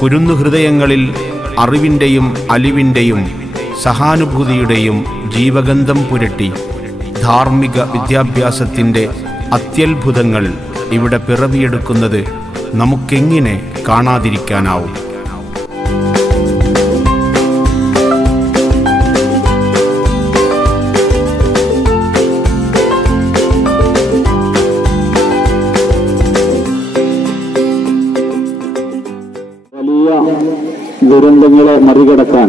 കുരുന്നുഹൃദയങ്ങളിൽ അറിവിൻ്റെയും അലിവിൻ്റെയും സഹാനുഭൂതിയുടെയും ജീവഗന്ധം പുരട്ടി ധാർമ്മിക വിദ്യാഭ്യാസത്തിൻ്റെ അത്യത്ഭുതങ്ങൾ ഇവിടെ പിറവിയെടുക്കുന്നത് നമുക്കെങ്ങനെ കാണാതിരിക്കാനാവും? വലിയ ദുരന്തങ്ങളെ മറികടക്കാൻ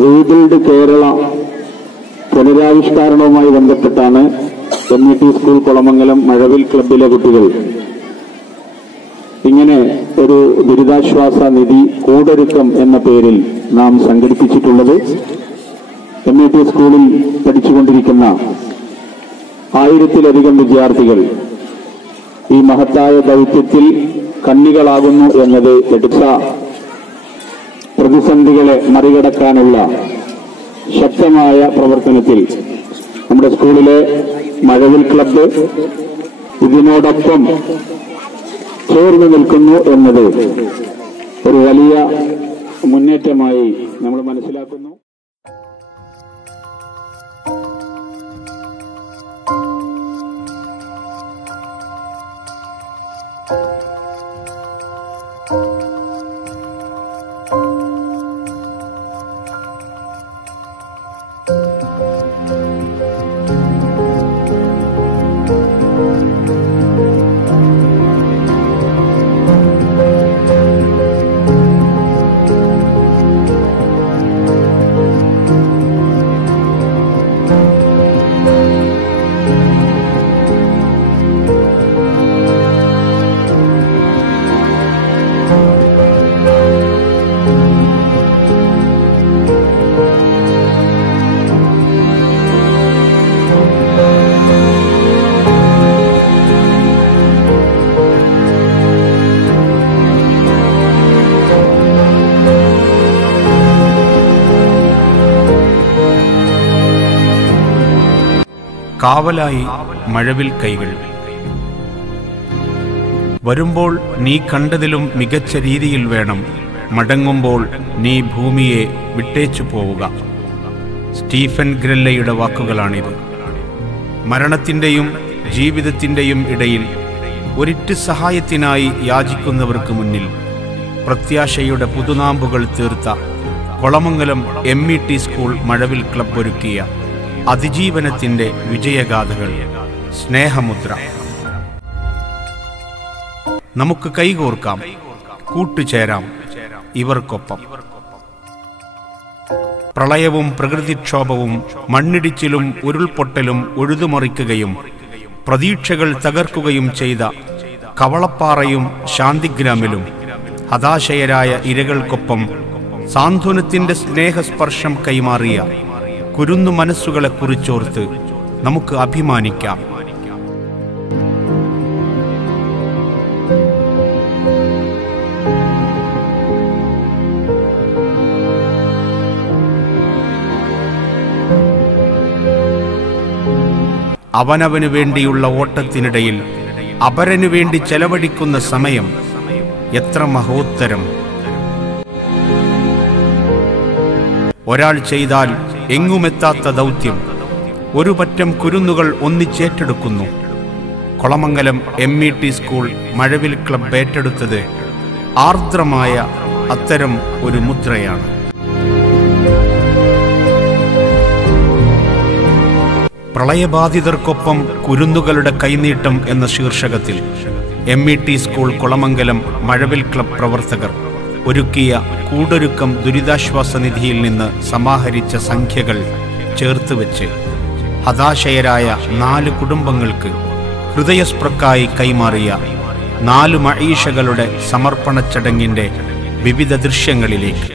റീബിൽഡ് കേരള പുനരാവിഷ്കരണവുമായി ബന്ധപ്പെട്ടാണ് MET സ്കൂൾ കൊളമംഗലം മഴവിൽ ക്ലബിലെ കുട്ടികൾ ഇങ്ങനെ ഒരു ദുരിതാശ്വാസ നിധി കൂടൊരുക്കം എന്ന പേരിൽ നാം സംഘടിപ്പിച്ചിട്ടുള്ളത്. MET സ്കൂളിൽ പഠിച്ചുകൊണ്ടിരിക്കുന്ന 1000-ലധികം വിദ്യാർത്ഥികൾ ഈ മഹത്തായ ദൗത്യത്തിൽ കണ്ണികളാകുന്നു എന്നത് എടുത്ത പ്രതിസന്ധികളെ മറികടക്കാനുള്ള ശക്തമായ പ്രവർത്തനത്തിൽ നമ്മുടെ സ്കൂളിലെ മഴവിൽ ക്ലബ്ബ് ഇതിനോടൊപ്പം ചേർന്ന് നിൽക്കുന്നു എന്നത് ഒരു വലിയ മുന്നേറ്റമായി നമ്മൾ മനസ്സിലാക്കുന്നു. കാവലായി മഴവിൽ കൈകൾ. വരുമ്പോൾ നീ കണ്ടതിലും മികച്ച രീതിയിൽ വേണം, മടങ്ങുമ്പോൾ നീ ഭൂമിയെ വിട്ടേച്ചു പോവുക. സ്റ്റീഫൻ ഗ്രല്ലയുടെ വാക്കുകളാണിത്. മരണത്തിൻ്റെയും ജീവിതത്തിൻ്റെയും ഇടയിൽ ഒരിറ്റ് സഹായത്തിനായി യാചിക്കുന്നവർക്ക് മുന്നിൽ പ്രത്യാശയുടെ പുതുനാമ്പുകൾ തീർത്ത കൊളമംഗലം MET സ്കൂൾ മഴവിൽ ക്ലബ്ബ് ഒരുക്കിയ അതിജീവനത്തിൻ്റെ വിജയഗാഥകൾ. സ്നേഹമുദ്ര. നമുക്ക് കൈകോർക്കാം, കൂട്ടുചേരാം ഇവർക്കൊപ്പം. പ്രളയവും പ്രകൃതിക്ഷോഭവും മണ്ണിടിച്ചിലും ഉരുൾപൊട്ടലും ഉഴുതുമറിക്കുകയും പ്രതീക്ഷകൾ തകർക്കുകയും ചെയ്ത കവളപ്പാറയും ശാന്തിഗ്രാമിലും ഹതാശയരായ ഇരകൾക്കൊപ്പം സാന്ത്വനത്തിൻ്റെ സ്നേഹസ്പർശം കൈമാറിയ കുരുന്നു മനസ്സുകളെ കുറിച്ചോർത്ത് നമുക്ക് അഭിമാനിക്കാം. അവനവനു വേണ്ടിയുള്ള ഓട്ടത്തിനിടയിൽ അപരനു വേണ്ടി ചെലവഴിക്കുന്ന സമയം എത്ര മഹോത്തരം! ഒരാൾ ചെയ്താൽ എങ്ങുമെത്താത്ത ദൗത്യം ഒരു പറ്റം കുരുന്നുകൾ ഒന്നിച്ചേറ്റെടുക്കുന്നു. കൊളമംഗലം MET സ്കൂൾ മഴവിൽ ക്ലബ്ബ് ഏറ്റെടുത്തത് ആർദ്രമായ അത്തരം ഒരു മുദ്രയാണ്. പ്രളയബാധിതർക്കൊപ്പം കുരുന്നുകളുടെ കൈനീട്ടം എന്ന ശീർഷകത്തിൽ MET സ്കൂൾ കൊളമംഗലം മഴവിൽ ക്ലബ്ബ് പ്രവർത്തകർ ഒരുക്കിയ കൂടൊരുക്കം ദുരിതാശ്വാസ നിധിയിൽ നിന്ന് സമാഹരിച്ച സംഖ്യകൾ ചേർത്തുവെച്ച് ഹതാശയരായ 4 കുടുംബങ്ങൾക്ക് ഹൃദയസ്പൃക്കായി കൈമാറിയ 4 മഈഷകളുടെ സമർപ്പണ ചടങ്ങിൻ്റെ വിവിധ ദൃശ്യങ്ങളിലേക്ക്.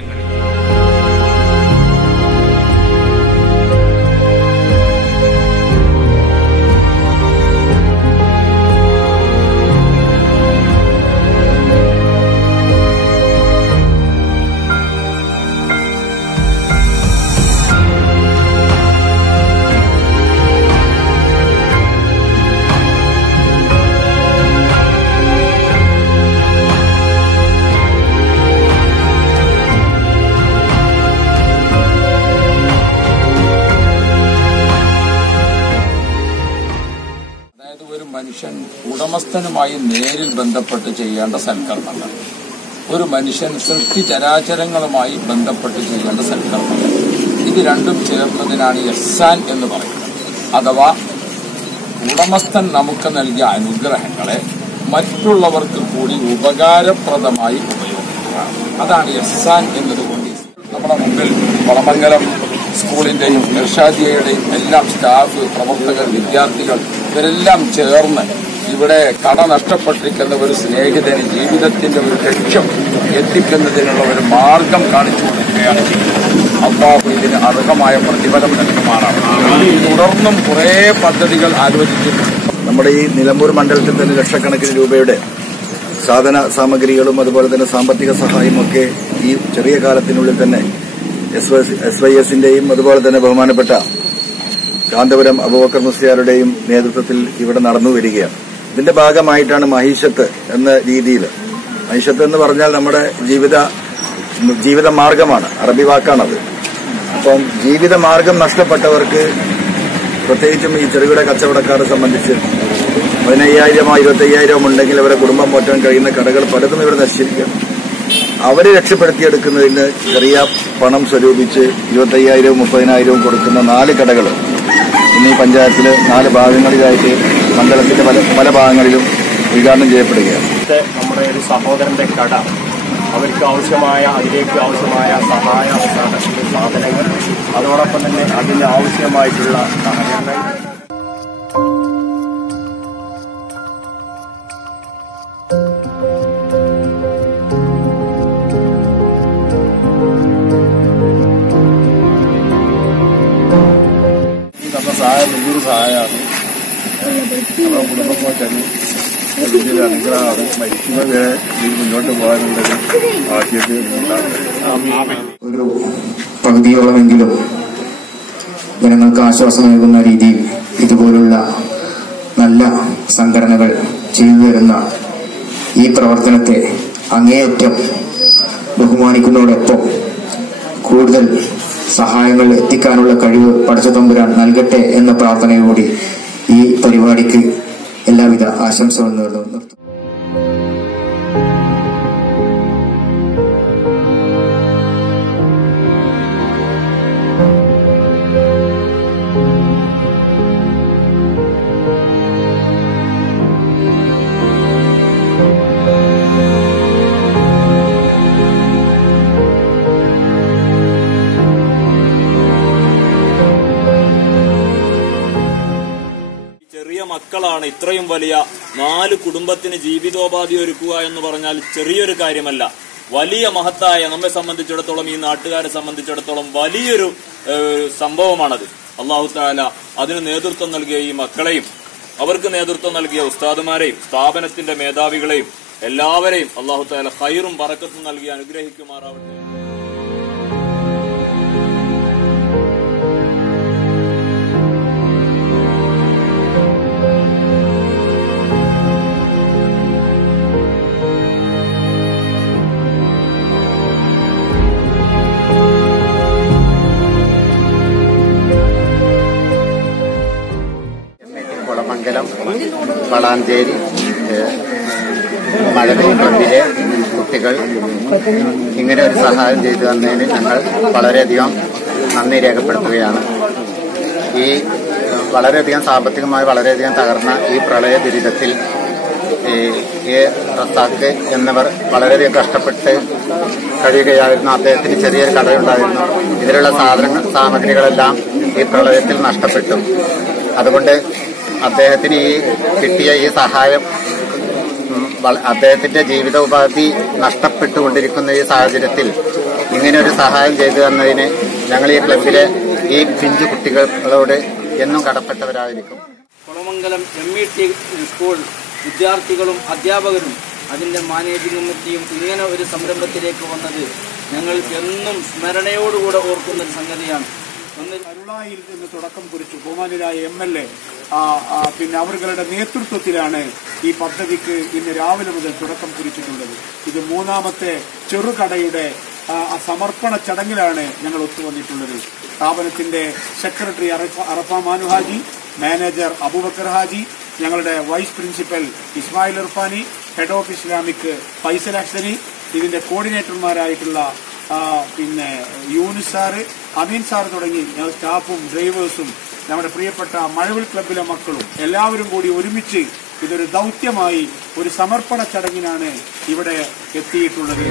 ഉടമസ്ഥനുമായി നേരിൽ ബന്ധപ്പെട്ട് ചെയ്യേണ്ട സൽക്കർമ്മങ്ങൾ, ഒരു മനുഷ്യൻ സൃഷ്ടി ചരാചരങ്ങളുമായി ബന്ധപ്പെട്ട് ചെയ്യേണ്ട സൽക്കർമ്മങ്ങൾ, ഇത് രണ്ടും ചേർന്നതിനാണ് ഇഹ്സാൻ എന്ന് പറയുന്നത്. അഥവാ ഉടമസ്ഥൻ നമുക്ക് നൽകിയ അനുഗ്രഹങ്ങളെ മറ്റുള്ളവർക്ക് കൂടി ഉപകാരപ്രദമായി ഉപയോഗിക്കുക, അതാണ് ഇഹ്സാൻ എന്നതുകൊണ്ട്. നമ്മുടെ മുമ്പിൽ കൊളമംഗലം സ്കൂളിന്റെയും ഇർഷാദിയയുടെയും എല്ലാം സ്റ്റാഫ്, പ്രവർത്തകർ, വിദ്യാർത്ഥികൾ ഇവരെല്ലാം ചേർന്ന് ഇവിടെ കട നഷ്ടപ്പെട്ടിരിക്കുന്ന ഒരു സ്നേഹിതന് ജീവിതത്തിന്റെ ഒരു ലക്ഷ്യം എത്തിക്കുന്നതിനുള്ള ഒരു മാർഗം കാണിച്ചു കൊടുക്കുകയാണ്. അല്ലാഹു ഇതിന് അർഹമായ പ്രതിഫലം നൽകുമാറാണ്. തുടർന്നും കുറേ പദ്ധതികൾ ആലോചിച്ചിട്ടുണ്ട്. നമ്മുടെ ഈ നിലമ്പൂർ മണ്ഡലത്തിൽ തന്നെ ലക്ഷക്കണക്കിന് രൂപയുടെ സാധന സാമഗ്രികളും അതുപോലെ തന്നെ സാമ്പത്തിക സഹായമൊക്കെ ഈ ചെറിയ കാലത്തിനുള്ളിൽ തന്നെ SYSന്റെയും അതുപോലെ തന്നെ ബഹുമാനപ്പെട്ട കാന്തപുരം അബൂബക്കർ മുസ്ലിയാരുടെയും നേതൃത്വത്തിൽ ഇവിടെ നടന്നു വരികയാണ്. ഇതിന്റെ ഭാഗമായിട്ടാണ് മഹീഷത്ത് എന്ന രീതിയിൽ, മഹീഷത്ത് എന്ന് പറഞ്ഞാൽ നമ്മുടെ ജീവിത മാർഗമാണ്, അറബി വാക്കാണത്. അപ്പം ജീവിത മാർഗം നഷ്ടപ്പെട്ടവർക്ക്, പ്രത്യേകിച്ചും ഈ ചെറുകിട കച്ചവടക്കാരെ സംബന്ധിച്ച് 15,000 25,000 ഉണ്ടെങ്കിൽ അവരെ കുടുംബം പോറ്റാൻ കഴിയുന്ന കടകൾ പലതും ഇവിടെ നശിച്ചിരിക്കുകയാണ്. അവരെ രക്ഷപ്പെടുത്തിയെടുക്കുന്നതിന് ചെറിയ പണം സ്വരൂപിച്ച് 25,000 30,000 കൊടുക്കുന്ന 4 കടകൾ ഇന്ന് ഈ പഞ്ചായത്തിൽ 4 ഭാഗങ്ങളിലായിട്ട് മണ്ഡലത്തിന്റെ പല ഭാഗങ്ങളിലും ഉദ്ഘാടനം ചെയ്യപ്പെടുകയാണ്. നമ്മുടെ ഒരു സഹോദരന്റെ കട, അവർക്ക് അതിലേക്ക് ആവശ്യമായ സഹായ സാധനങ്ങൾ, അതോടൊപ്പം തന്നെ അതിന് ആവശ്യമായിട്ടുള്ള സഹായങ്ങൾ വലിയൊരു സഹായമാണ്. നമ്മുടെ കുടുംബം തന്നെ വലിയൊരു അനുഗ്രഹമാണ്. മരിക്കുന്ന വരെ മുന്നോട്ട് പോകാനുള്ളത് ആദ്യത്തിൽ ഒരു പകുതിയോളമെങ്കിലും ജനങ്ങൾക്ക് ആശ്വാസമേകുന്ന രീതിയിൽ ഇതുപോലുള്ള നല്ല സംഘടനകൾ ചെയ്തു തരുന്ന ഈ പ്രവർത്തനത്തെ അങ്ങേയറ്റം ബഹുമാനിക്കുന്നതോടൊപ്പം കൂടുതൽ സഹായങ്ങൾ എത്തിക്കാനുള്ള കഴിവ് പടച്ചതമ്പുരാൻ നൽകട്ടെ എന്ന പ്രാർത്ഥനയോടെ ഈ പരിപാടിക്ക് എല്ലാവിധ ആശംസകളും നേർന്നു. മക്കളാണ് ഇത്രയും വലിയ 4 കുടുംബത്തിന് ജീവിതോപാധി ഒരുക്കുക എന്ന് പറഞ്ഞാൽ ചെറിയൊരു കാര്യമല്ല. വലിയ മഹത്തായ, നമ്മെ സംബന്ധിച്ചിടത്തോളം, ഈ നാട്ടുകാരെ സംബന്ധിച്ചിടത്തോളം വലിയൊരു സംഭവമാണത്. അല്ലാഹു തആല അതിന് നേതൃത്വം നൽകിയ ഈ മക്കളെയും അവർക്ക് നേതൃത്വം നൽകിയ ഉസ്താദുമാരെയും സ്ഥാപനത്തിന്റെ മേധാവികളെയും എല്ലാവരെയും അല്ലാഹു തആല ഖൈറും ബറക്കത്തും നൽകി അനുഗ്രഹിക്കുമാറാവട്ടെ. കൊളമംഗലം വളാഞ്ചേരി മഴവിൽ ക്ലബിലെ കുട്ടികൾ ഇങ്ങനെ ഒരു സഹായം ചെയ്തു തന്നതിന് ഞങ്ങൾ വളരെയധികം നന്ദി രേഖപ്പെടുത്തുകയാണ്. ഈ വളരെയധികം സാമ്പത്തികമായി വളരെയധികം തകർന്ന ഈ പ്രളയ ദുരിതത്തിൽ റസാഖ് എന്നിവർ വളരെയധികം കഷ്ടപ്പെട്ട് കഴിയുകയായിരുന്നു. അദ്ദേഹത്തിന് ചെറിയൊരു കടയുണ്ടായിരുന്നു. ഇതിലുള്ള സാമഗ്രികളെല്ലാം ഈ പ്രളയത്തിൽ നഷ്ടപ്പെട്ടു. അതുകൊണ്ട് അദ്ദേഹത്തിന് ഈ കിട്ടിയ ഈ സഹായം അദ്ദേഹത്തിന്റെ ജീവിതോപാധി നഷ്ടപ്പെട്ടുകൊണ്ടിരിക്കുന്ന ഈ സാഹചര്യത്തിൽ ഇങ്ങനെയൊരു സഹായം ചെയ്തു തന്നതിന് ഞങ്ങൾ ഈ ക്ലബിലെ ഈ പിഞ്ചു കുട്ടികളോട് എന്നും കടപ്പെട്ടവരായിരിക്കും. കൊളമംഗലം MET സ്കൂൾ വിദ്യാർത്ഥികളും അധ്യാപകരും അതിന്റെ മാനേജിംഗ് കമ്മിറ്റിയും ഇങ്ങനെ ഒരു സംരംഭത്തിലേക്ക് വന്നത് ഞങ്ങൾ എന്നും സ്മരണയോടുകൂടെ ഓർക്കുന്ന ഒരു സംഗതിയാണ്. അരുളായിൽ നിന്ന് തുടക്കം കുറിച്ചു ബഹുമാനരായ MLA പിന്നെ അവരുടെ നേതൃത്വത്തിലാണ് ഈ പദ്ധതിക്ക് ഇന്ന് രാവിലെ മുതൽ തുടക്കം കുറിച്ചിട്ടുള്ളത്. ഇത് 3ാമത്തെ ചെറുകടയുടെ സമർപ്പണ ചടങ്ങിലാണ് ഞങ്ങൾ ഒത്തുവന്നിട്ടുള്ളത്. സ്ഥാപനത്തിന്റെ സെക്രട്ടറി അറഫ മാനു ഹാജി, മാനേജർ അബൂബക്കർ ഹാജി, ഞങ്ങളുടെ vice principal Ismail Irfani, head of Islamic Faisal Ahsani, ഇതിന്റെ കോർഡിനേറ്റർമാരായിട്ടുള്ള പിന്നെ യൂനിസ് സാറ്, അമീൻ സാർ തുടങ്ങി ഞങ്ങൾ സ്റ്റാഫും ഡ്രൈവേഴ്സും നമ്മുടെ പ്രിയപ്പെട്ട മഴവിൽ ക്ലബിലെ മക്കളും എല്ലാവരും കൂടി ഒരുമിച്ച് ഇതൊരു ദൗത്യമായി ഒരു സമർപ്പണ ചടങ്ങിനാണ് ഇവിടെ എത്തിയിട്ടുള്ളത്.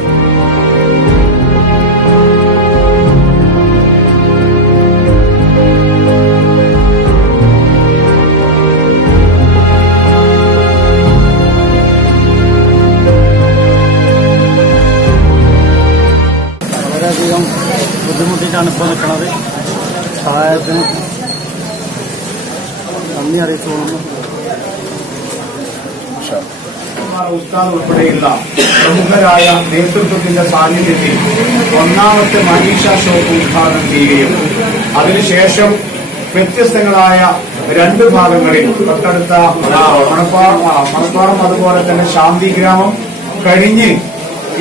വളരെയധികം ബുദ്ധിമുട്ടിയിട്ടാണ് ഇപ്പോൾ നിൽക്കുന്നത്. സഹായത്തിന് നന്ദി അറിയിച്ചു പോകുന്നു. ഉസ്താദ് ഉൾപ്പെടെയുള്ള പ്രമുഖരായ നേതൃത്വത്തിന്റെ സാന്നിധ്യത്തിൽ ഒന്നാമത്തെ മനീഷ ഷോപ്പ് ഉദ്ഘാടനം ചെയ്യുകയും അതിനുശേഷം വ്യത്യസ്തങ്ങളായ 2 ഭാഗങ്ങളിൽ തൊട്ടടുത്ത മണപ്പാറം അതുപോലെ തന്നെ ശാന്തി ഗ്രാമം കഴിഞ്ഞ്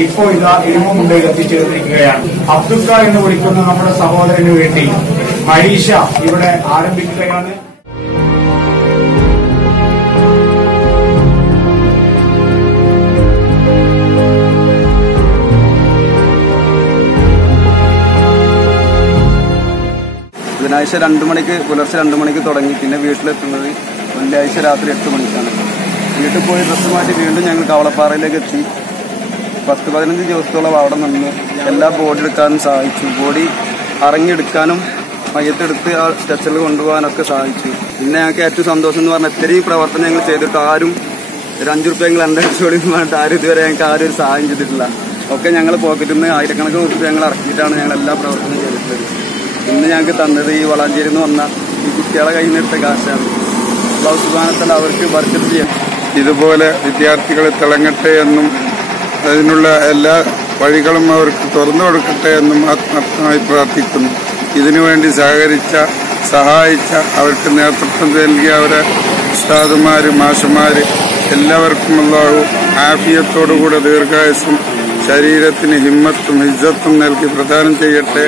ഇപ്പോ ഇതാ ഇരുമുണ്ടയിൽ എത്തിച്ചേർന്നിരിക്കുകയാണ്. അബ്ദുക്ക എന്ന് വിളിക്കുന്ന നമ്മുടെ സഹോദരന് വേണ്ടി മനീഷ ഇവിടെ ആരംഭിക്കുകയാണ്. ബുധനാഴ്ച 2 മണിക്ക് പുലർച്ചെ 2 മണിക്ക് തുടങ്ങി. പിന്നെ വീട്ടിലെത്തുന്നത് വെള്ളിയാഴ്ച രാത്രി 8 മണിക്കാണ്. വീട്ടിൽ പോയി ഡ്രസ്സ് മാറ്റി വീണ്ടും ഞങ്ങൾ കവളപ്പാറയിലേക്ക് എത്തി. 10-15 ദിവസത്തോളം അവിടെ നിന്ന് എല്ലാ ബോഡി എടുക്കാനും സഹായിച്ചു. ബോഡി ഇറങ്ങിയെടുക്കാനും മയ്യത്തെടുത്ത് ആ സ്ട്രെച്ചറിൽ കൊണ്ടുപോകാനൊക്കെ സഹായിച്ചു. പിന്നെ ഞങ്ങൾക്ക് ഏറ്റവും സന്തോഷം എന്ന് പറഞ്ഞാൽ ഇത്രയും പ്രവർത്തനം ഞങ്ങൾ ചെയ്തിട്ട് ആരും ഒരു 5 റുപ്യ ഞങ്ങൾ 2 ലക്ഷം എന്ന് പറഞ്ഞിട്ട് ആരും ഇതുവരെ ഞങ്ങൾക്ക് ആരും ഒരു സഹായം ചെയ്തിട്ടില്ല. ഒക്കെ ഞങ്ങൾ പോക്കറ്റിൽ നിന്ന് ആയിരക്കണക്കിന് റുപ്യ ഞങ്ങൾ ഇറക്കിയിട്ടാണ് ഞങ്ങൾ എല്ലാ പ്രവർത്തനം ചെയ്തിട്ടുള്ളത്. ഇന്ന് ഞങ്ങൾക്ക് തന്നത് ഈ വളാഞ്ചേരിയിൽ നിന്ന് വന്ന ഈ കുട്ടികളെ കയ്യിൽ നിന്നെടുത്ത കാശാണ്. അല്ലാഹു സുബ്ഹാനഹു വ തആല അവർക്ക് ബർക്കത്ത് ചെയ്യണം. ഇതുപോലെ വിദ്യാർത്ഥികളെ തിളങ്ങട്ടെ എന്നും അതിനുള്ള എല്ലാ വഴികളും അവർക്ക് തുറന്നു കൊടുക്കട്ടെ എന്നും ആത്മാർത്ഥമായി പ്രാർത്ഥിക്കുന്നു. ഇതിനുവേണ്ടി സഹായിച്ച അവർക്ക് നേതൃത്വം നൽകിയ അവരെ ഉസ്താദുമാര്, മാഷുമാര് എല്ലാവർക്കും അല്ലാഹു ആഫിയത്തോടുകൂടെ ദീർഘായുസ്സും ശരീരത്തിന് ഹിമ്മത്തും ഇജ്ജത്തും നൽകി പ്രദാനം ചെയ്യട്ടെ.